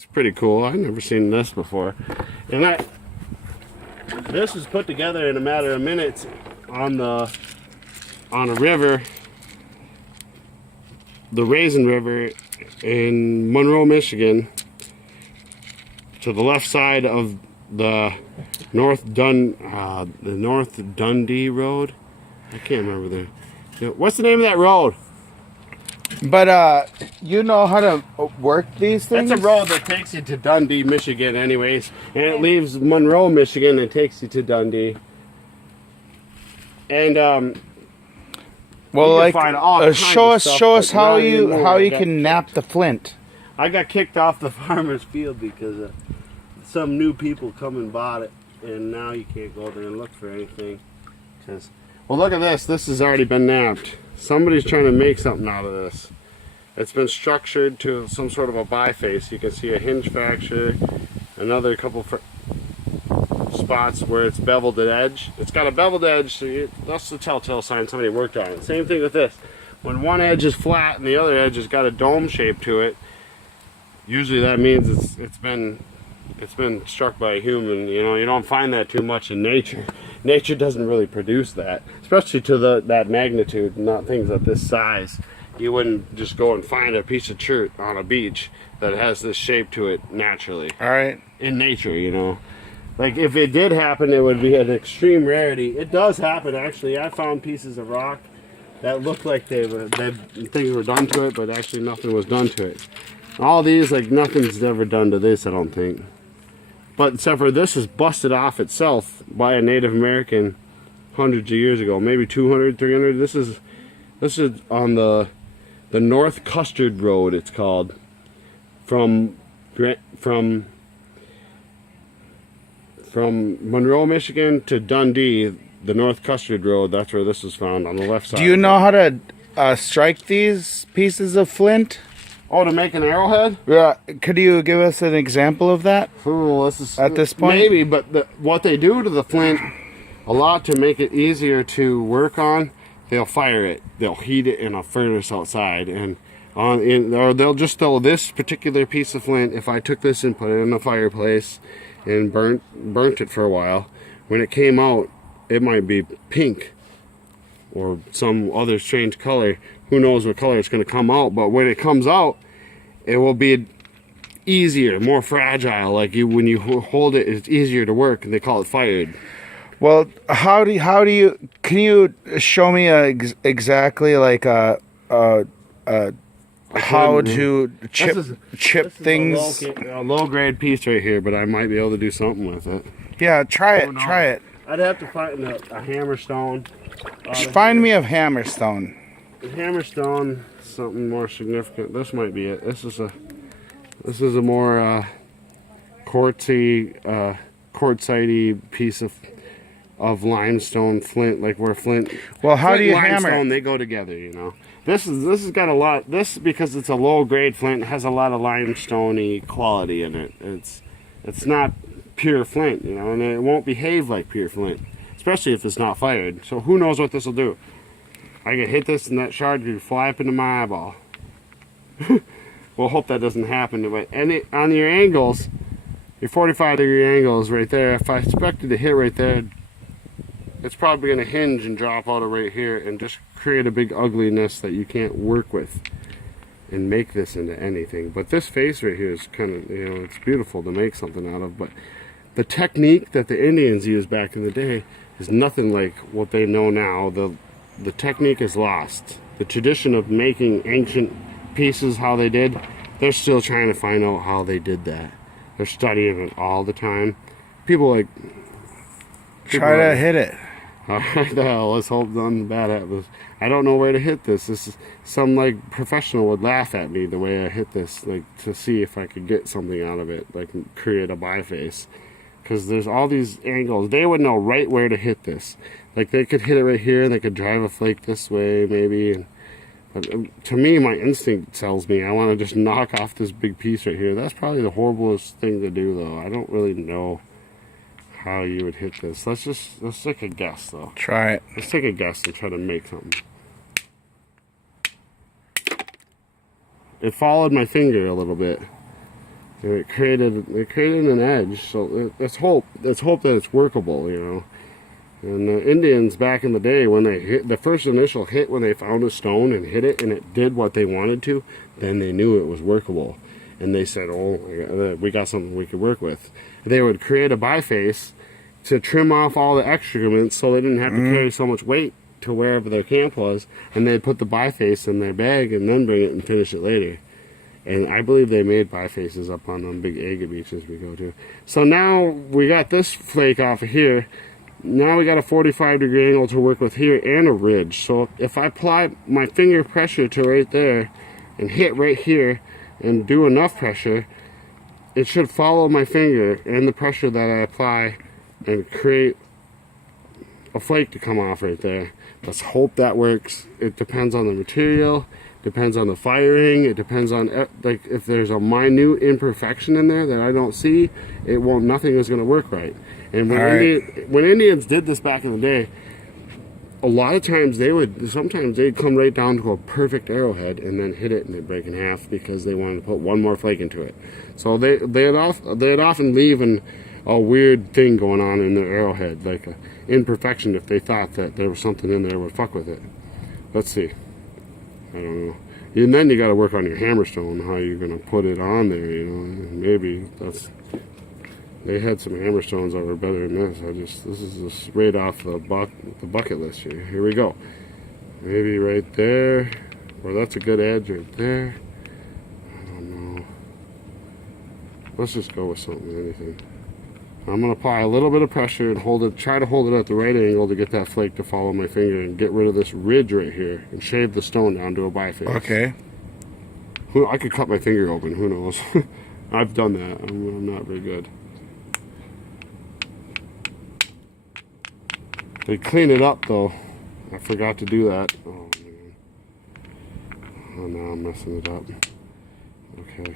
It's pretty cool. I've never seen this before. And this was put together in a matter of minutes on a river, the Raisin River in Monroe, Michigan, to the left side of the North Dundee Road. I can't remember what's the name of that road? But you know how to work these things? That's a road that takes you to Dundee, Michigan, anyways, and it leaves Monroe, Michigan, and takes you to Dundee. And well, like, show us how you can nap the flint. I got kicked off the farmer's field because some new people come and bought it, and now you can't go there and look for anything. Well, look at this. This has already been napped. Somebody's trying to make something out of this. It's been structured to some sort of a biface. You can see a hinge fracture, another couple spots where it's beveled at edge. It's got a beveled edge, so that's the telltale sign somebody worked on it. Same thing with this. When one edge is flat and the other edge has got a dome shape to it, usually that means it's been struck by a human. You know, you don't find that too much in nature. Nature doesn't really produce that, especially to that magnitude, not things of this size. You wouldn't just go and find a piece of chert on a beach that has this shape to it naturally. All right. In nature, you know. Like, if it did happen, it would be an extreme rarity. It does happen, actually. I found pieces of rock that looked like things were done to it, but actually nothing was done to it. All these, like, nothing's ever done to this, I don't think. But except for this is busted off itself by a Native American hundreds of years ago, maybe 200, 300. This is on the North Custard Road, it's called, from Monroe, Michigan to Dundee. The North Custard Road, that's where this is found, on the left side. Do you know how to strike these pieces of flint? Oh, to make an arrowhead? Yeah. Could you give us an example of that? Ooh, this is, at this point? Maybe, but what they do to the flint a lot to make it easier to work on, they'll fire it. They'll heat it in a furnace outside, and or they'll just throw this particular piece of flint. If I took this and put it in a fireplace and burnt it for a while, when it came out, it might be pink or some other strange color. Who knows what color it's going to come out, but when it comes out, it will be easier, more fragile. Like when you hold it, it's easier to work, and they call it fired. Well, how do you can you show me exactly like how to chip things? A low grade piece right here, but I might be able to do something with it. Yeah, try it. Try it. I'd have to find a hammerstone. Find me a hammerstone. The hammerstone, something more significant. This might be it. This is a more quartzite piece of limestone flint, like where flint. Well, how do you limestone, hammer? They go together, you know. This has got a lot. This, because it's a low grade flint, has a lot of limestoney quality in it. It's not pure flint, you know, and it won't behave like pure flint, especially if it's not fired. So who knows what this will do? I could hit this and that shard could fly up into my eyeball. We'll hope that doesn't happen. But on your angles, your 45-degree angles right there, if I expected to hit right there, it's probably going to hinge and drop out of right here and just create a big ugliness that you can't work with and make this into anything. But this face right here is kind of, you know, it's beautiful to make something out of. But the technique that the Indians used back in the day is nothing like what they know now. The technique is lost. The tradition of making ancient pieces how they did, they're still trying to find out how they did that. They're studying it all the time. People to hit it. Alright, the hell, let's hope nothing bad happens. I don't know where to hit this. This is some like professional would laugh at me the way I hit this, like to see if I could get something out of it, like create a biface. Because there's all these angles. They would know right where to hit this. Like they could hit it right here, and they could drive a flake this way, maybe. But to me, my instinct tells me I want to just knock off this big piece right here. That's probably the horriblest thing to do, though. I don't really know how you would hit this. Let's take a guess, though. Try it. Let's take a guess and try to make something. It followed my finger a little bit. And it created an edge. So let's hope that it's workable, you know. And the Indians back in the day, when they hit the first initial hit, when they found a stone and hit it and it did what they wanted to, then they knew it was workable. And they said, oh, we got something we could work with. They would create a biface to trim off all the excrements so they didn't have to carry so much weight to wherever their camp was. And they'd put the biface in their bag and then bring it and finish it later. And I believe they made bifaces up on them big agate beaches we go to. So now we got this flake off of here. Now we got a 45-degree angle to work with here and a ridge. So if I apply my finger pressure to right there and hit right here and do enough pressure, it should follow my finger and the pressure that I apply and create a flake to come off right there. Let's hope that works. It depends on the material, depends on the firing, it depends on, like, if there's a minute imperfection in there that I don't see, nothing is going to work right. And when Indians did this back in the day, a lot of times sometimes they'd come right down to a perfect arrowhead and then hit it and they'd break in half because they wanted to put one more flake into it. So they'd often leave a weird thing going on in their arrowhead, like an imperfection, if they thought that there was something in there that would fuck with it. Let's see. I don't know. And then you got to work on your hammerstone, how you're going to put it on there, you know. Maybe they had some hammerstones that were better than this. This is just right off the bucket list here. Here we go. Maybe right there, or that's a good edge right there. I don't know. Let's just go with something, anything. I'm going to apply a little bit of pressure and try to hold it at the right angle to get that flake to follow my finger and get rid of this ridge right here and shave the stone down to a biface. Okay. I could cut my finger open, who knows. I've done that. I'm not very good. They clean it up though. I forgot to do that. Oh man. Oh, now I'm messing it up. Okay.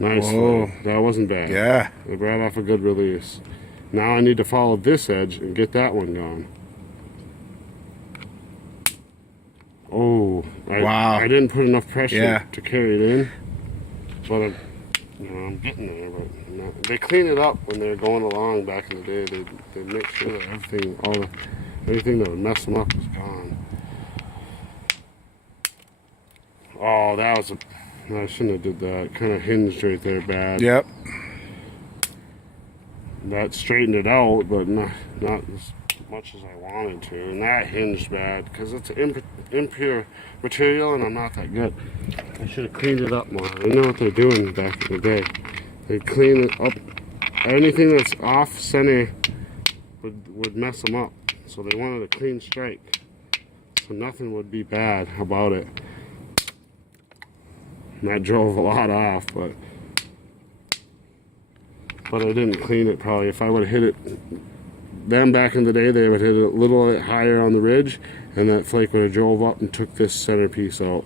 Nice. That wasn't bad. Yeah. They brought off a good release. Now I need to follow this edge and get that one gone. Oh, wow. I didn't put enough pressure to carry it in. But I'm getting there. But no. They clean it up when they're going along back in the day. They make sure that everything that would mess them up is gone. Oh, I shouldn't have did that. Kind of hinged right there bad. Yep. That straightened it out, but not as much as I wanted to. And that hinged bad because it's an impure material and I'm not that good. I should have cleaned it up more. I know what they're doing back in the day. They clean it up. Anything that's off center would mess them up. So they wanted a clean strike. So nothing would be bad about it. And that drove a lot off, but I didn't clean it probably. If I would have hit it, them back in the day, they would hit it a little bit higher on the ridge, and that flake would have drove up and took this centerpiece out.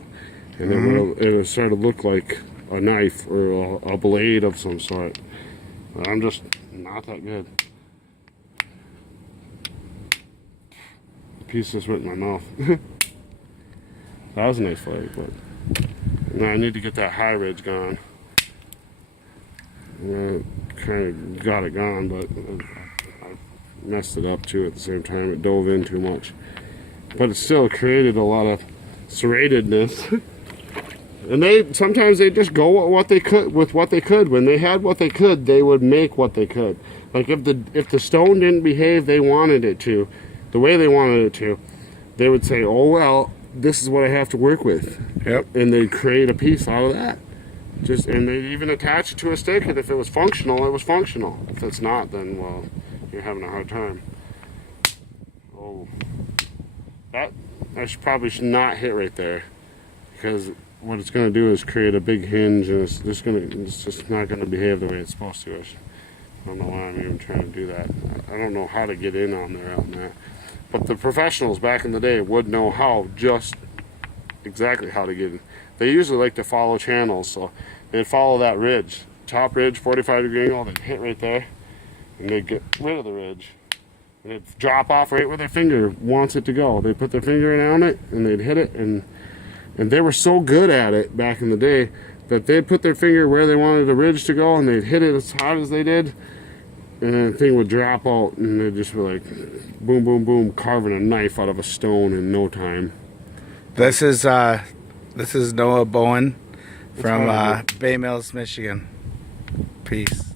And it would start to look like a knife or a blade of some sort. But I'm just not that good. The piece just went in my mouth. That was a nice flake, but now I need to get that high ridge gone. I kind of got it gone, but I messed it up too at the same time. It dove in too much. But it still created a lot of serratedness. And sometimes they just go with what they could. When they had what they could, they would make what they could. Like if the stone didn't behave they wanted it to, the way they wanted it to, they would say, oh well, this is what I have to work with. Yep. And they'd create a piece out of that. And they'd even attach it to a stick, and if it was functional, it was functional. If it's not, then well, you're having a hard time. Oh, that I probably should not hit right there, because what it's going to do is create a big hinge, and it's just not going to behave the way it's supposed to. I don't know why I'm even trying to do that. I don't know how to get in on there on that. But the professionals back in the day would know exactly how to get in. They usually like to follow channels, so they'd follow that ridge. Top ridge, 45-degree angle, they'd hit right there, and they'd get rid of the ridge. And it'd drop off right where their finger wants it to go. They'd put their finger in on it, and they'd hit it, and And they were so good at it back in the day that they'd put their finger where they wanted the ridge to go, and they'd hit it as hard as they did, and then the thing would drop out, and they'd just be like, boom, boom, boom, carving a knife out of a stone in no time. This is Noah Bowen from Bay Mills, Michigan. Peace.